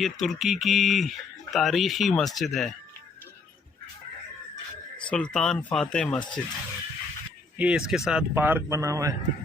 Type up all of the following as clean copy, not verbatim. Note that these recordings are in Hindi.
ये तुर्की की तारीख़ी मस्जिद है, सुल्तान फातेह मस्जिद। ये इसके साथ पार्क बना हुआ है।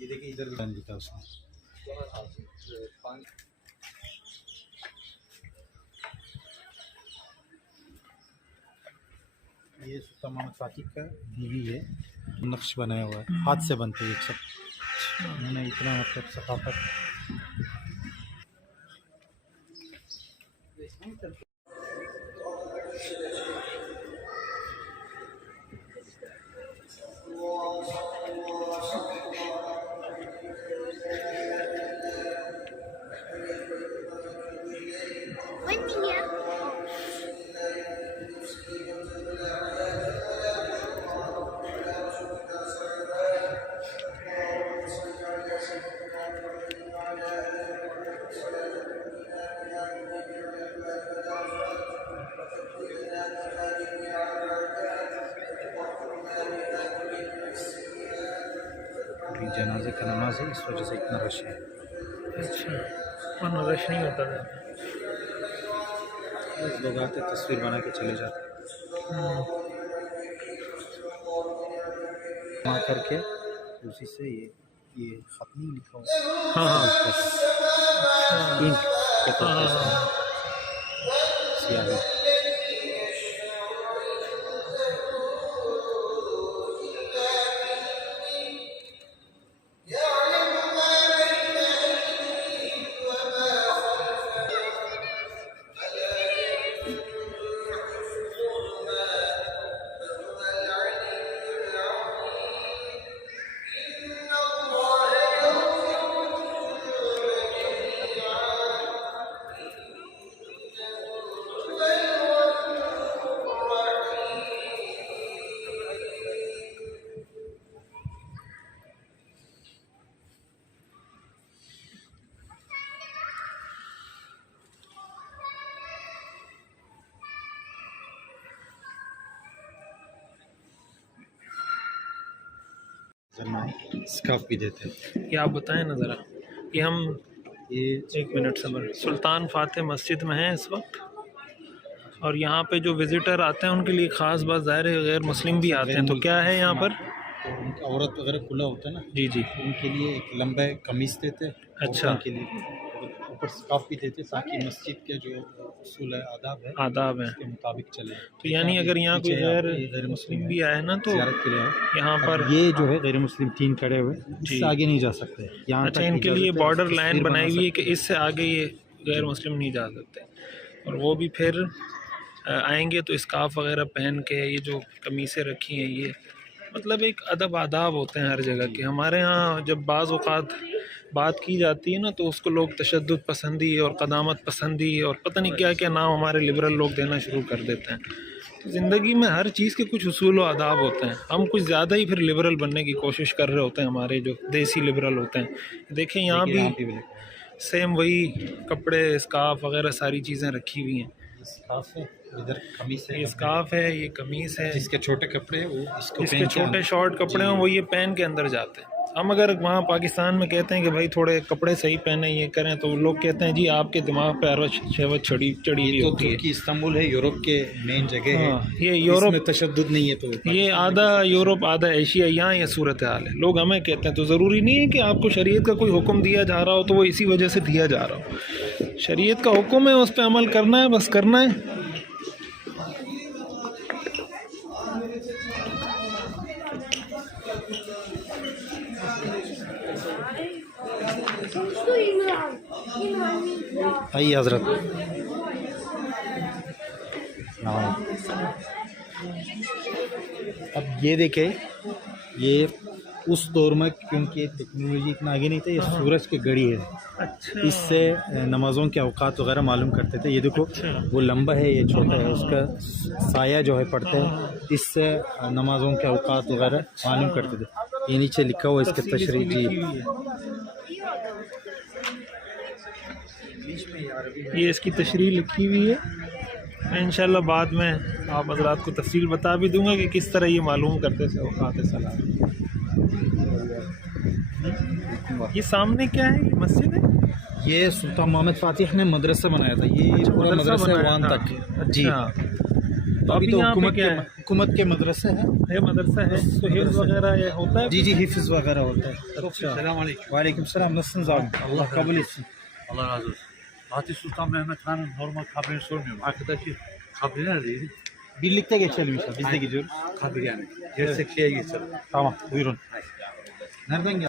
ये देखिए इधर भी बन लिखा उसमें। ये सुल्तान मोहम्मद फातिह का बीवी है, नक्श बनाया हुआ है, हाथ से बनते हैं सब। उन्होंने इतना मतलब सकाफत। जनाजे का नमाज है, इस वजह से इतना रश है। अच्छा, वरना रश नहीं होता था। लोग आते तस्वीर बना के चले जाते वहाँ करके, उसी से ये खत नहीं लिखा हुआ। हाँ हाँ इंक स्याही। स्काफ भी देते हैं। ये आप बताएं ना ज़रा, कि हम ये 1 मिनट सबर, सुल्तान फातेह मस्जिद में हैं इस वक्त, और यहाँ पे जो विज़िटर आते हैं उनके लिए ख़ास बात ज़ाहिर है, गैर मुस्लिम भी आते हैं, तो क्या है यहाँ पर? तो उनका औरत वगैरह खुला होता है ना, जी जी, उनके लिए एक लंबा कमीज देते हैं। अच्छा, उनके लिए ऊपर स्काफ भी देते हैं, ताकि मस्जिद के जो उसूल है, आदाब है, उसके मुताबिक चले। तो यानी अगर यहाँ कोई गैर मुस्लिम भी आए ना, तो ज़ियारत के लिए यहाँ पर ये जो है गैर मुस्लिम 3 खड़े हुए, इससे आगे नहीं जा सकते यहाँ। अच्छा, इनके लिए बॉर्डर लाइन बनाई हुई है कि इससे आगे ये गैर मुस्लिम नहीं जा सकते, और वो भी फिर आएंगे तो स्काफ वगैरह पहन के, ये जो कमीज़ें रखी हैं, ये मतलब एक अदब आदाब होते हैं हर जगह के। हमारे यहाँ जब बाज़ औक़ात बात की जाती है ना, तो उसको लोग तशद्दुद पसंदी और क़दामत पसंदी और पता नहीं क्या क्या नाम हमारे लिबरल लोग देना शुरू कर देते हैं। तो ज़िंदगी में हर चीज़ के कुछ उसूल व आदाब होते हैं। हम कुछ ज़्यादा ही फिर लिबरल बनने की कोशिश कर रहे होते हैं, हमारे जो देसी लिबरल होते हैं। देखें यहाँ भी सेम वही कपड़े, स्काफ वगैरह सारी चीज़ें रखी हुई हैं। इधर कमीज है, ये स्काफ है, ये कमीज़ है, जिसके छोटे कपड़े वो इसके छोटे शॉर्ट कपड़े हैं, वो ये पहन के अंदर जाते हैं। हम अगर वहाँ पाकिस्तान में कहते हैं कि भाई थोड़े कपड़े सही पहने, ये करें, तो लोग कहते हैं जी आपके दिमाग पे अरवत शहवत चढ़ी हुई होती है। तुर्की इस्तांबुल है, यूरोप के मेन जगह है। ये यूरोप में तशद्दुद नहीं है, तो ये आधा यूरोप आधा एशिया, यहाँ ये सूरत हाल है। लोग हमें कहते हैं, तो ज़रूरी नहीं है कि आपको शरीयत का कोई हुक्म दिया जा रहा हो तो वो इसी वजह से दिया जा रहा हो। शरीयत का हुक्म है, उस पर अमल करना है, बस करना है। आइए हजरत। अब ये देखें, ये उस दौर में क्योंकि टेक्नोलॉजी इतना आगे नहीं था, ये सूरज की घड़ी है, अच्छा इससे नमाज़ों के औकात वगैरह मालूम करते थे। ये देखो, वो लंबा है, ये छोटा है, उसका साया जो है पड़ता है, इससे नमाज़ों के औकात वगैरह मालूम करते थे। ये नीचे लिखा हुआ इसका तशरीह जी। ये इसकी तशरीह लिखी हुई है। मैं इंशाल्लाह बाद में आप हज़रात को तफसील बता भी दूंगा कि किस तरह ये मालूम करते थे औकात सलात। ये सामने क्या है, ये मस्जिद है? ये सुल्तान मोहम्मद फातिह ने मदरसा बनाया था, ये पूरा मदरसा है वहाँ तक जी। तो अभी तो यहाँ पे क्या है? हुकूमत के मदरसे है, ये मदरसा है, तो हिफ्ज़ वगैरह ये होता है? जी जी, हिफ्ज़ वगैरह होता है। अच्छा, वालेकुम सलाम, nasılsınız abi? Allah kabul etsin. Allah razı olsun. Fatih Sultan Mehmet Han'ın normal kabrini sormuyorum. Arkadaki kabri neredeydi? Birlikte geçelim inşallah. Biz de gidiyoruz. Kabir yani. Gerçek şeye geçelim. Tamam, buyurun. Nereden gel?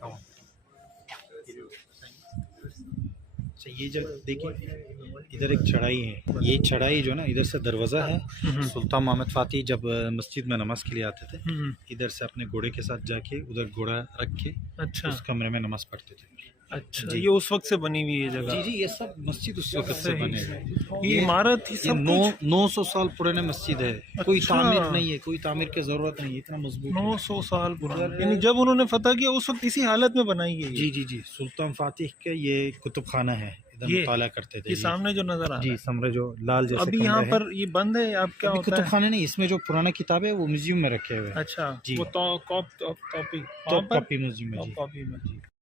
tamam. अच्छा, ये जब देखिए इधर एक चढ़ाई है, ये चढ़ाई जो ना, इधर से दरवाज़ा है। सुल्तान मोहम्मद फातिह जब मस्जिद में नमाज के लिए आते थे, इधर से अपने घोड़े के साथ जाके उधर घोड़ा रख के अच्छा उस कमरे में नमाज पढ़ते थे। अच्छा, ये उस वक्त से बनी हुई है जगह? जी जी, ये सब मस्जिद उस वक्त से बने हुए। ये इमारत ही ये सब कुछ 900 साल पुराने मस्जिद है, कोई अच्छा। तामीर नहीं है, कोई तामीर की जरूरत नहीं है, इतना मजबूत है। 900 साल पुराना, यानी जब उन्होंने फतह किया उस वक्त इसी हालत में बनाई है ये? जी जी जी, सुल्तान फातिह का ये कुतुब खाना है, इधर ये मुताला करते थे ये सामने जो नजर आ रहा जी, है सामने जो लाल जैसे अभी कमरा यहाँ है। पर ये बंद है, आप क्या अभी होता कुतुब है? खाने नहीं, इसमें जो पुराना किताब है वो म्यूजियम में रखे हुए हैं। अच्छा, जी। वो कॉपी टॉप कॉपी म्यूजियम में जी। कॉपी में